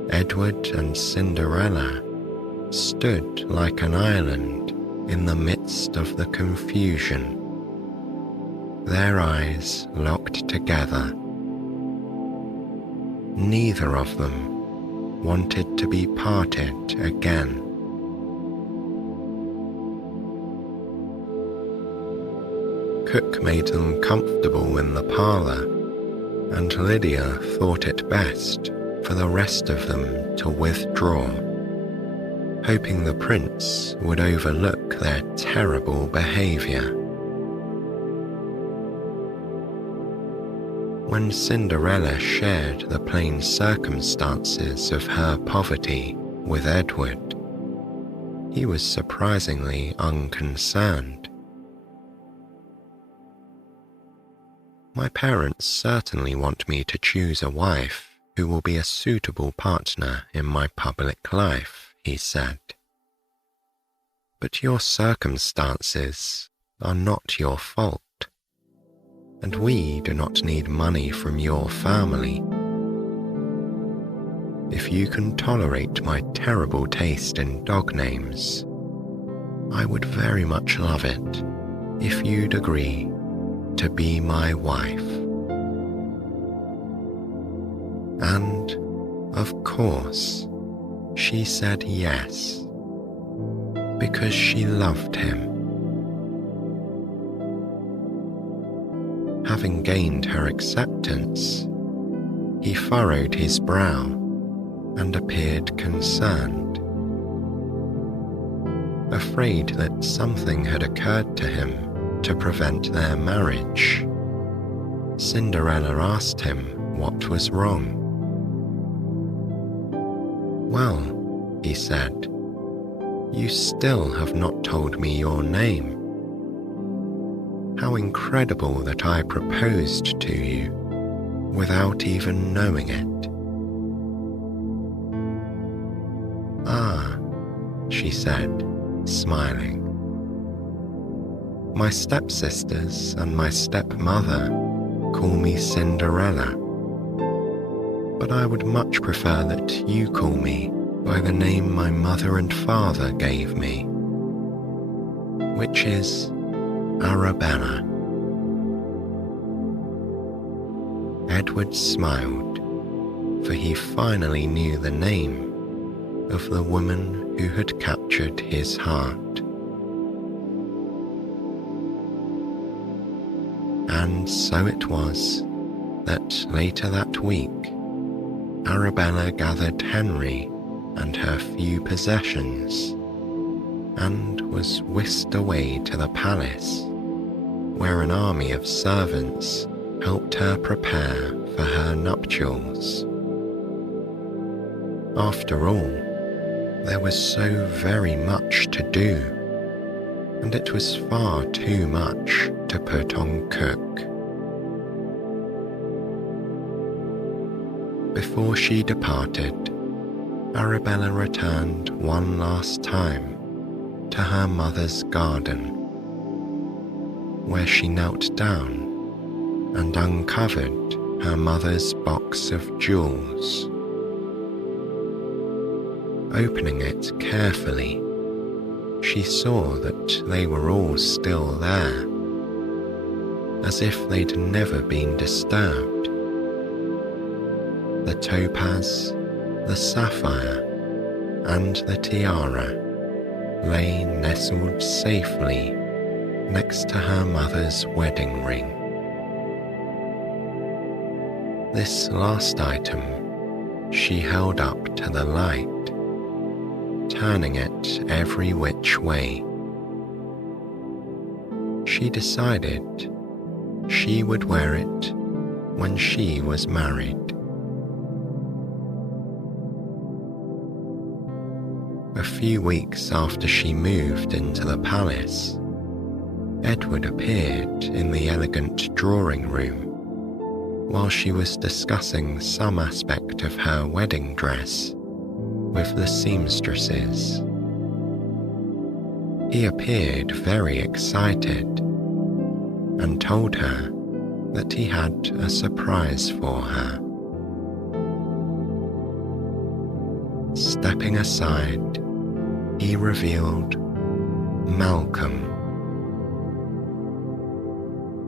Edward and Cinderella stood like an island in the midst of the confusion, their eyes locked together. neither of them wanted to be parted again. Cook made them comfortable in the parlour, and Lydia thought it best for the rest of them to withdraw, hoping the prince would overlook their terrible behaviour. When Cinderella shared the plain circumstances of her poverty with Edward, he was surprisingly unconcerned. "My parents certainly want me to choose a wife who will be a suitable partner in my public life," he said. "But your circumstances are not your fault, and we do not need money from your family. If you can tolerate my terrible taste in dog names, I would very much love it if you'd agree to be my wife." And, of course, she said yes, because she loved him. Having gained her acceptance, he furrowed his brow and appeared concerned. Afraid that something had occurred to him to prevent their marriage, Cinderella asked him what was wrong. "Well," he said, "you still have not told me your name. How incredible that I proposed to you without even knowing it." "Ah," she said, smiling. "My stepsisters and my stepmother call me Cinderella, but I would much prefer that you call me by the name my mother and father gave me, which is Arabella." Edward smiled, for he finally knew the name of the woman who had captured his heart. And so it was that later that week, Arabella gathered Henry and her few possessions and was whisked away to the palace, where an army of servants helped her prepare for her nuptials. After all, there was so very much to do, and it was far too much to put on Cook. Before she departed, Arabella returned one last time to her mother's garden, where she knelt down and uncovered her mother's box of jewels. Opening it carefully, she saw that they were all still there, as if they'd never been disturbed. The topaz, the sapphire, and the tiara lay nestled safely next to her mother's wedding ring. This last item she held up to the light, turning it every which way. She decided she would wear it when she was married. A few weeks after she moved into the palace, Edward appeared in the elegant drawing room while she was discussing some aspect of her wedding dress with the seamstresses. He appeared very excited and told her that he had a surprise for her. Stepping aside, he revealed Malcolm.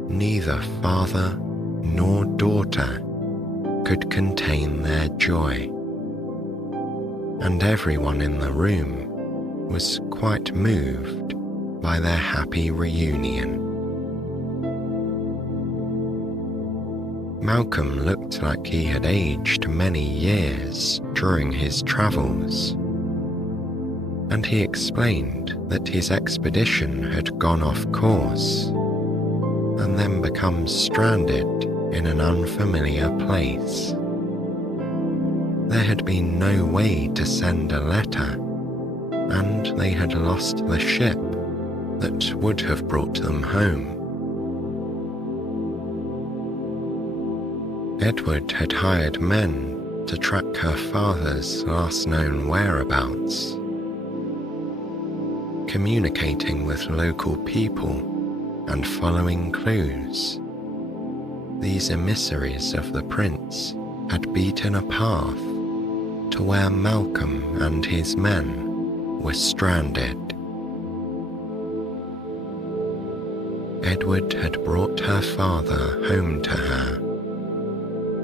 Neither father nor daughter could contain their joy, and everyone in the room was quite moved by their happy reunion. Malcolm looked like he had aged many years during his travels, and he explained that his expedition had gone off course and then become stranded in an unfamiliar place. There had been no way to send a letter, and they had lost the ship that would have brought them home. Edward had hired men to track her father's last known whereabouts, communicating with local people and following clues. These emissaries of the prince had beaten a path to where Malcolm and his men were stranded. Edward had brought her father home to her,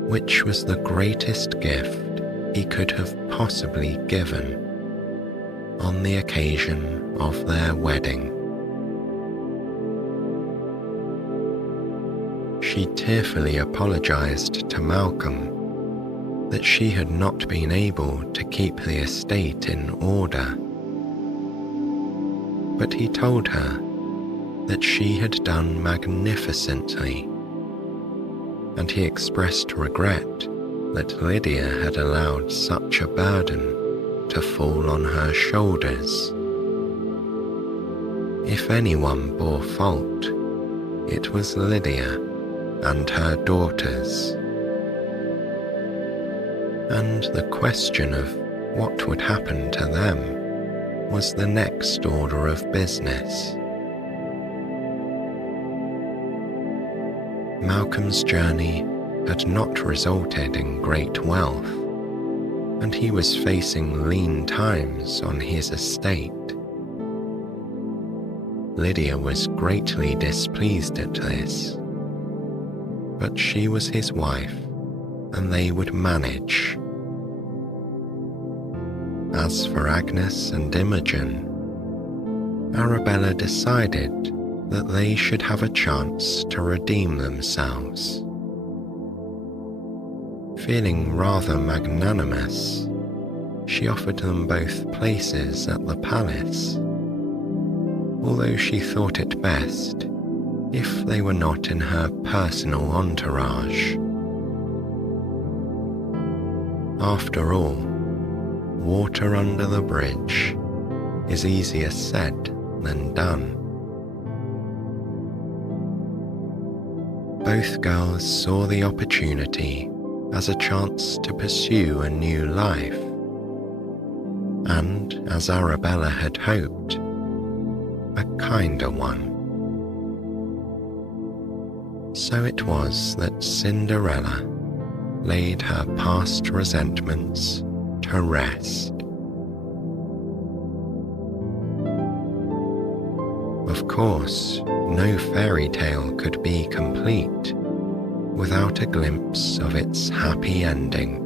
which was the greatest gift he could have possibly given on the occasion of their wedding. She tearfully apologized to Malcolm that she had not been able to keep the estate in order, but he told her that she had done magnificently, and he expressed regret that Lydia had allowed such a burden to fall on her shoulders. If anyone bore fault, it was Lydia and her daughters. And the question of what would happen to them was the next order of business. Malcolm's journey had not resulted in great wealth, and he was facing lean times on his estate. Lydia was greatly displeased at this, but she was his wife, and they would manage. As for Agnes and Imogen, Arabella decided that they should have a chance to redeem themselves. Feeling rather magnanimous, she offered them both places at the palace, although she thought it best if they were not in her personal entourage. After all, water under the bridge is easier said than done. Both girls saw the opportunity as a chance to pursue a new life, and, as Arabella had hoped, a kinder one. So it was that Cinderella laid her past resentments to rest. Of course, no fairy tale could be complete without a glimpse of its happy ending.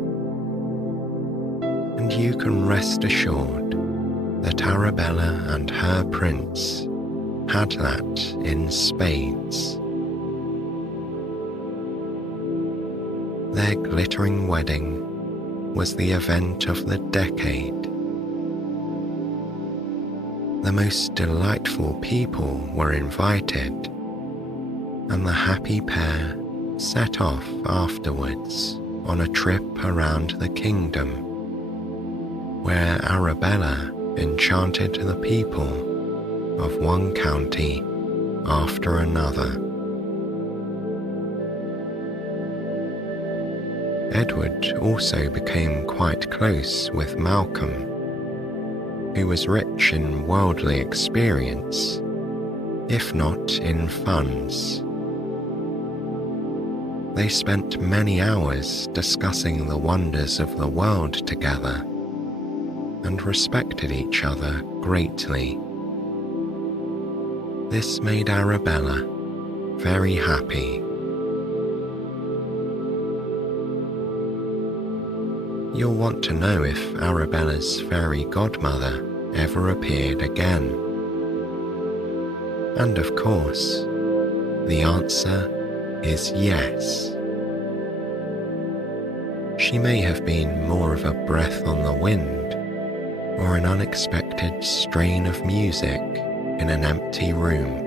And you can rest assured that Arabella and her prince had that in spades. Their glittering wedding was the event of the decade. The most delightful people were invited, and the happy pair set off afterwards on a trip around the kingdom, where Arabella enchanted the people of one county after another. Edward also became quite close with Malcolm, who was rich in worldly experience, if not in funds. They spent many hours discussing the wonders of the world together and respected each other greatly. This made Arabella very happy. You'll want to know if Arabella's fairy godmother ever appeared again. And of course, the answer is yes. She may have been more of a breath on the wind, or an unexpected strain of music in an empty room.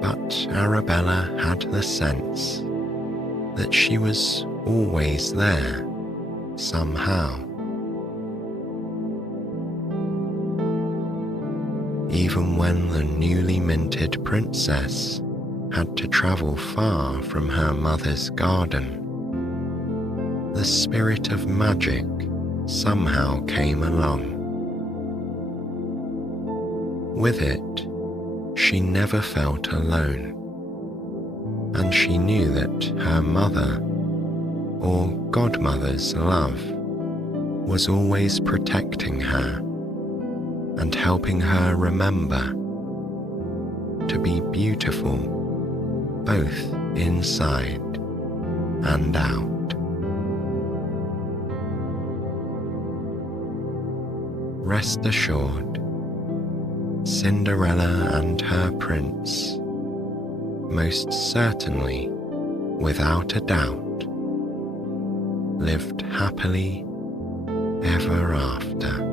But Arabella had the sense that she was always there, somehow. Even when the newly minted princess had to travel far from her mother's garden, the spirit of magic somehow came along. With it, she never felt alone, and she knew that her mother, or godmother's love, was always protecting her and helping her remember to be beautiful both inside and out. Rest assured, Cinderella and her prince, most certainly, without a doubt, lived happily ever after.